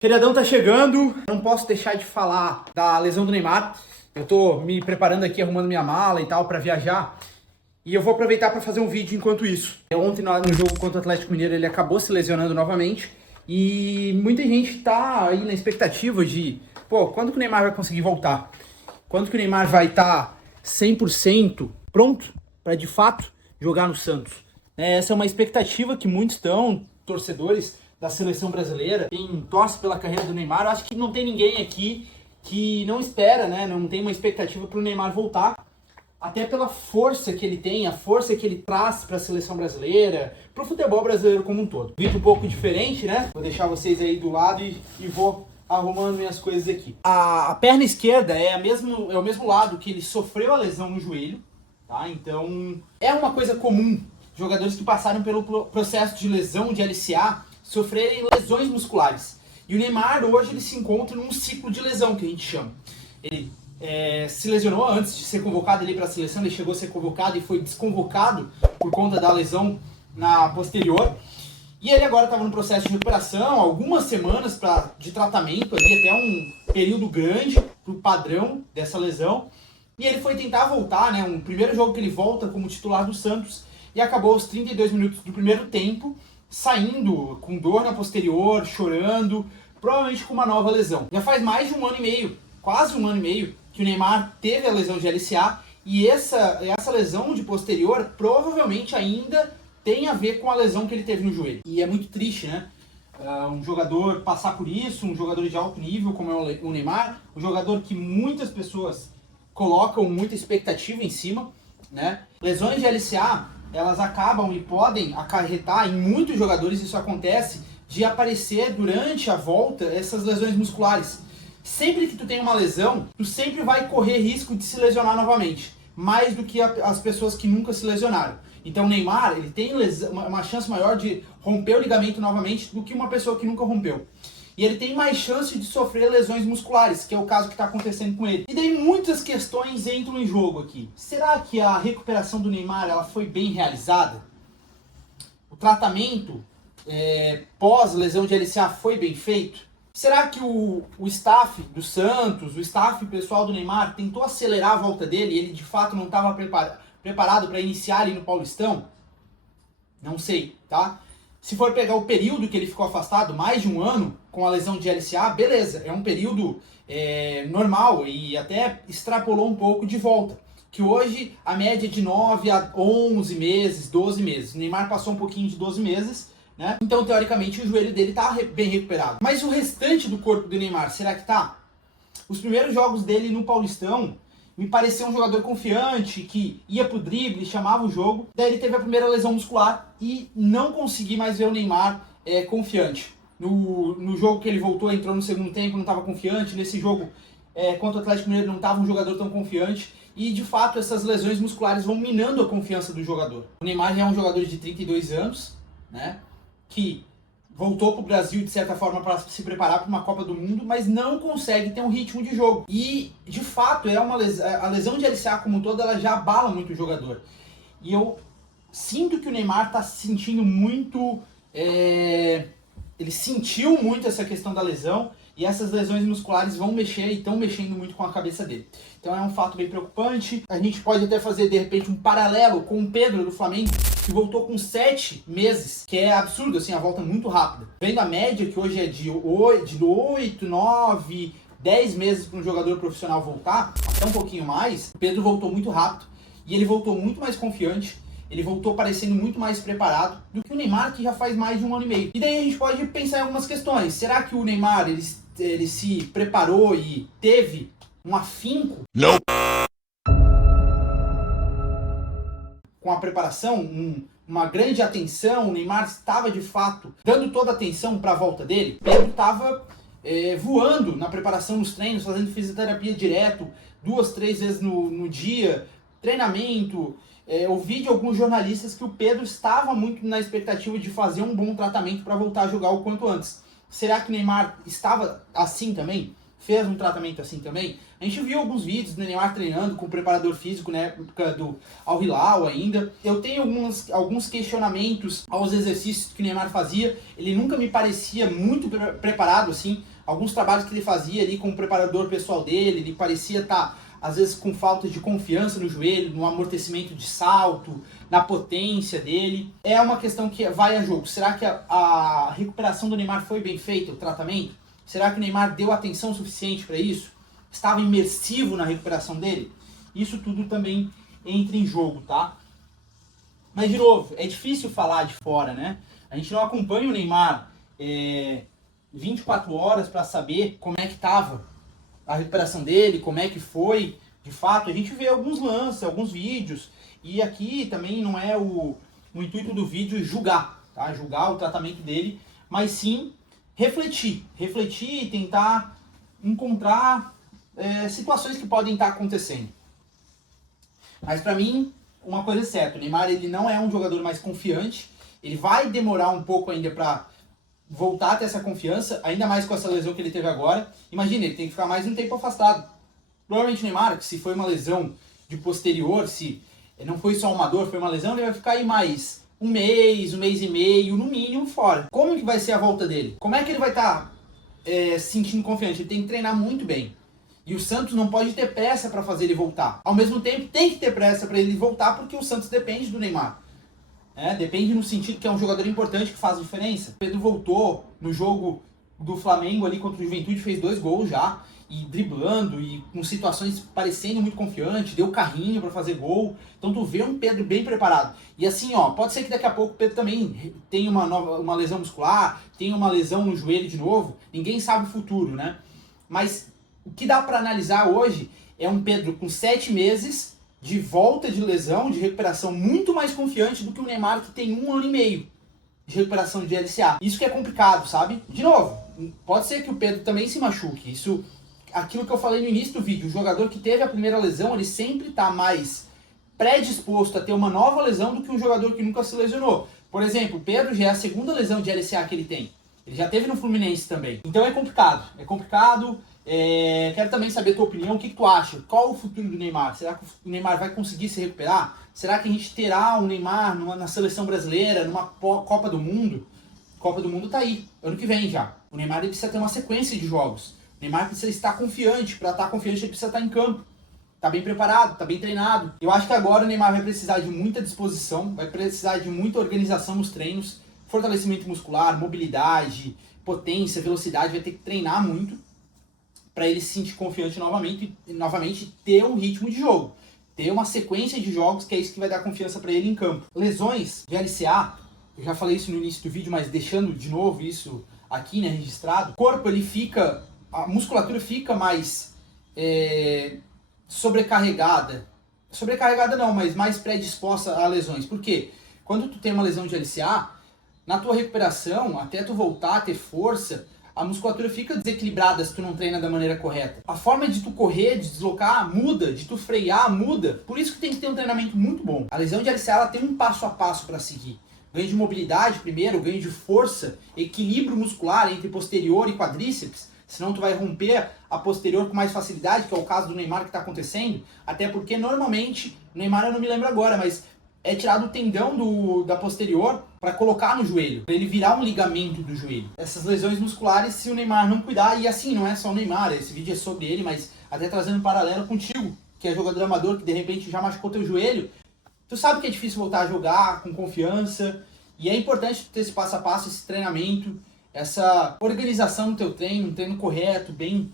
Feriadão tá chegando, não posso deixar de falar da lesão do Neymar. Eu tô me preparando aqui, arrumando minha mala e tal pra viajar. E eu vou aproveitar pra fazer um vídeo enquanto isso. Ontem no jogo contra o Atlético Mineiro ele acabou se lesionando novamente. E muita gente tá aí na expectativa de, quando que o Neymar vai conseguir voltar? Quando que o Neymar vai estar 100% pronto pra de fato jogar no Santos? Essa é uma expectativa que muitos estão, torcedores da seleção brasileira, quem torce pela carreira do Neymar. Eu acho que não tem ninguém aqui que não espera, né? Não tem uma expectativa para o Neymar voltar, até pela força que ele tem, a força que ele traz para a seleção brasileira, para o futebol brasileiro como um todo. Vídeo um pouco diferente, né? Vou deixar vocês aí do lado e vou arrumando minhas coisas aqui. A perna esquerda é o mesmo lado que ele sofreu a lesão no joelho, tá? Então é uma coisa comum jogadores que passaram pelo processo de lesão de LCA sofrerem lesões musculares. E o Neymar hoje ele se encontra num ciclo de lesão, que a gente chama. Ele se lesionou antes de ser convocado para a seleção, ele chegou a ser convocado e foi desconvocado por conta da lesão na posterior. E ele agora estava no processo de recuperação, algumas semanas de tratamento, ali, até um período grande para o padrão dessa lesão. E ele foi tentar voltar, né? Um primeiro jogo que ele volta como titular do Santos, e acabou aos 32 minutos do primeiro tempo, saindo com dor na posterior, chorando, provavelmente com uma nova lesão. Já faz mais de um ano e meio, quase um ano e meio, que o Neymar teve a lesão de LCA, e essa lesão de posterior provavelmente ainda tem a ver com a lesão que ele teve no joelho. E é muito triste, né? Um jogador passar por isso, um jogador de alto nível como é o Neymar, um jogador que muitas pessoas colocam muita expectativa em cima, né? Lesões de LCA, elas acabam e podem acarretar, em muitos jogadores isso acontece, de aparecer durante a volta essas lesões musculares. Sempre que tu tem uma lesão, tu sempre vai correr risco de se lesionar novamente, mais do que as pessoas que nunca se lesionaram. Então o Neymar, ele tem uma chance maior de romper o ligamento novamente do que uma pessoa que nunca rompeu. E ele tem mais chance de sofrer lesões musculares, que é o caso que está acontecendo com ele. E daí muitas questões entram em jogo aqui. Será que a recuperação do Neymar ela foi bem realizada? O tratamento pós-lesão de LCA foi bem feito? Será que o staff do Santos, o staff pessoal do Neymar tentou acelerar a volta dele e ele de fato não estava preparado para iniciar ali no Paulistão? Não sei, tá? Se for pegar o período que ele ficou afastado, mais de um ano, com a lesão de LCA, beleza, é um período normal e até extrapolou um pouco de volta. Que hoje a média é de 9 a 11 meses, 12 meses. O Neymar passou um pouquinho de 12 meses, né? Então, teoricamente, o joelho dele tá bem recuperado. Mas o restante do corpo do Neymar, será que tá? Os primeiros jogos dele no Paulistão me pareceu um jogador confiante, que ia pro drible, chamava o jogo. Daí ele teve a primeira lesão muscular e não consegui mais ver o Neymar confiante. No jogo que ele voltou, entrou no segundo tempo, não estava confiante. Nesse jogo contra o Atlético Mineiro não estava um jogador tão confiante. E de fato essas lesões musculares vão minando a confiança do jogador. O Neymar já é um jogador de 32 anos, né? Que voltou para o Brasil, de certa forma, para se preparar para uma Copa do Mundo, mas não consegue ter um ritmo de jogo. E, de fato, a lesão de LCA como toda, ela já abala muito o jogador. E eu sinto que o Neymar está se sentindo muito... Ele sentiu muito essa questão da lesão, e essas lesões musculares vão mexer e estão mexendo muito com a cabeça dele. Então é um fato bem preocupante. A gente pode até fazer, de repente, um paralelo com o Pedro do Flamengo, que voltou com 7 meses, que é absurdo, assim, a volta muito rápida. Vendo a média, que hoje é de 8, 9, 10 meses para um jogador profissional voltar, até um pouquinho mais, o Pedro voltou muito rápido, e ele voltou muito mais confiante, ele voltou parecendo muito mais preparado do que o Neymar, que já faz mais de um ano e meio. E daí a gente pode pensar em algumas questões. Será que o Neymar, ele se preparou e teve um afinco? Não. Com a preparação, uma grande atenção, o Neymar estava de fato dando toda a atenção para a volta dele. O Pedro estava voando na preparação nos treinos, fazendo fisioterapia direto, 2, 3 vezes no dia, treinamento. Ouvi de alguns jornalistas que o Pedro estava muito na expectativa de fazer um bom tratamento para voltar a jogar o quanto antes. Será que o Neymar estava assim também? Fez um tratamento assim também? A gente viu alguns vídeos do Neymar treinando com o preparador físico, né, do Al Hilal ainda. Eu tenho alguns questionamentos aos exercícios que o Neymar fazia. Ele nunca me parecia muito preparado assim alguns trabalhos que ele fazia ali com o preparador pessoal dele, ele parecia estar, às vezes, com falta de confiança no joelho, no amortecimento de salto, na potência dele. É uma questão que vai a jogo. Será que a recuperação do Neymar foi bem feita, o tratamento? Será que o Neymar deu atenção suficiente para isso? Estava imersivo na recuperação dele? Isso tudo também entra em jogo, tá? Mas, de novo, é difícil falar de fora, né? A gente não acompanha o Neymar 24 horas para saber como é que estava a recuperação dele, como é que foi, de fato. A gente vê alguns lances, alguns vídeos, e aqui também não é o intuito do vídeo julgar, tá? Julgar o tratamento dele, mas sim refletir e tentar encontrar situações que podem estar acontecendo. Mas para mim, uma coisa é certa, o Neymar ele não é um jogador mais confiante, ele vai demorar um pouco ainda para voltar a ter essa confiança, ainda mais com essa lesão que ele teve agora. Imagina, ele tem que ficar mais um tempo afastado. Provavelmente o Neymar, que se foi uma lesão de posterior, se não foi só uma dor, foi uma lesão, ele vai ficar aí mais um mês e meio, no mínimo, fora. Como que vai ser a volta dele? Como é que ele vai estar se sentindo confiante? Ele tem que treinar muito bem. E o Santos não pode ter pressa para fazer ele voltar. Ao mesmo tempo, tem que ter pressa para ele voltar, porque o Santos depende do Neymar. Depende no sentido que é um jogador importante que faz diferença. O Pedro voltou no jogo do Flamengo ali contra o Juventude, fez 2 gols já, e driblando, e com situações parecendo muito confiante, deu carrinho para fazer gol. Então tu vê um Pedro bem preparado. E assim, ó, pode ser que daqui a pouco o Pedro também tenha uma lesão muscular, tenha uma lesão no joelho de novo. Ninguém sabe o futuro, né? Mas o que dá para analisar hoje é um Pedro com 7 meses de volta de lesão, de recuperação, muito mais confiante do que o Neymar, que tem 1 ano e meio de recuperação de LCA. Isso que é complicado, sabe? De novo, pode ser que o Pedro também se machuque. Isso, aquilo que eu falei no início do vídeo, o jogador que teve a primeira lesão, ele sempre está mais predisposto a ter uma nova lesão do que um jogador que nunca se lesionou. Por exemplo, o Pedro já é a 2ª lesão de LCA que ele tem. Ele já teve no Fluminense também. Então é complicado. Quero também saber a tua opinião, o que tu acha? Qual o futuro do Neymar? Será que o Neymar vai conseguir se recuperar? Será que a gente terá o Neymar na seleção brasileira, numa Copa do Mundo? Copa do Mundo tá aí, ano que vem já. O Neymar ele precisa ter uma sequência de jogos. O Neymar precisa estar confiante. Para estar confiante ele precisa estar em campo. Tá bem preparado, tá bem treinado. Eu acho que agora o Neymar vai precisar de muita disposição, vai precisar de muita organização nos treinos, fortalecimento muscular, mobilidade, potência, velocidade, vai ter que treinar muito para ele se sentir confiante novamente ter um ritmo de jogo, ter uma sequência de jogos, que é isso que vai dar confiança para ele em campo. Lesões de LCA, eu já falei isso no início do vídeo, mas deixando de novo isso aqui, né, registrado. O corpo, a musculatura fica mais sobrecarregada não, mas mais predisposta a lesões. Por quê? Quando tu tem uma lesão de LCA, na tua recuperação, até tu voltar a ter força, a musculatura fica desequilibrada se tu não treina da maneira correta. A forma de tu correr, de deslocar, muda, de tu frear, muda. Por isso que tem que ter um treinamento muito bom. A lesão de LCA ela tem um passo a passo para seguir. Ganho de mobilidade primeiro, ganho de força, equilíbrio muscular entre posterior e quadríceps, senão tu vai romper a posterior com mais facilidade, que é o caso do Neymar que está acontecendo, até porque normalmente, o Neymar eu não me lembro agora, mas é tirado o tendão da posterior para colocar no joelho, para ele virar um ligamento do joelho. Essas lesões musculares, se o Neymar não cuidar, e assim, não é só o Neymar, esse vídeo é sobre ele, mas até trazendo um paralelo contigo, que é jogador amador, que de repente já machucou teu joelho, tu sabe que é difícil voltar a jogar com confiança, e é importante ter esse passo a passo, esse treinamento, essa organização no teu treino, um treino correto, bem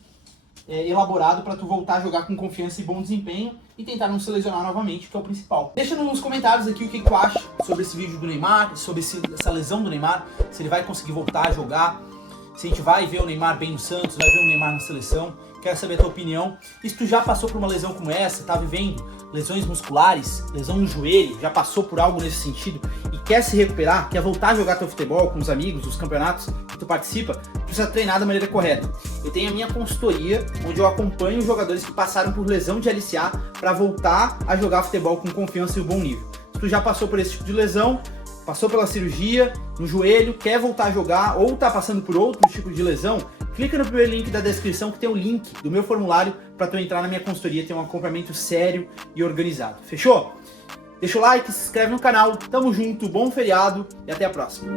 elaborado para tu voltar a jogar com confiança e bom desempenho e tentar não se lesionar novamente, que é o principal. Deixa nos comentários aqui o que tu acha sobre esse vídeo do Neymar, sobre essa lesão do Neymar, se ele vai conseguir voltar a jogar, se a gente vai ver o Neymar bem no Santos, vai ver o Neymar na seleção. Quero saber a tua opinião. E se tu já passou por uma lesão como essa, tá vivendo lesões musculares, lesão no joelho, já passou por algo nesse sentido e quer se recuperar, quer voltar a jogar teu futebol com os amigos, os campeonatos que tu participa, precisa treinar da maneira correta. Eu tenho a minha consultoria, onde eu acompanho os jogadores que passaram por lesão de LCA para voltar a jogar futebol com confiança e um bom nível. Se tu já passou por esse tipo de lesão, passou pela cirurgia no joelho, quer voltar a jogar ou tá passando por outro tipo de lesão, clica no primeiro link da descrição que tem o link do meu formulário para tu entrar na minha consultoria, ter um acompanhamento sério e organizado. Fechou? Deixa o like, se inscreve no canal, tamo junto, bom feriado e até a próxima.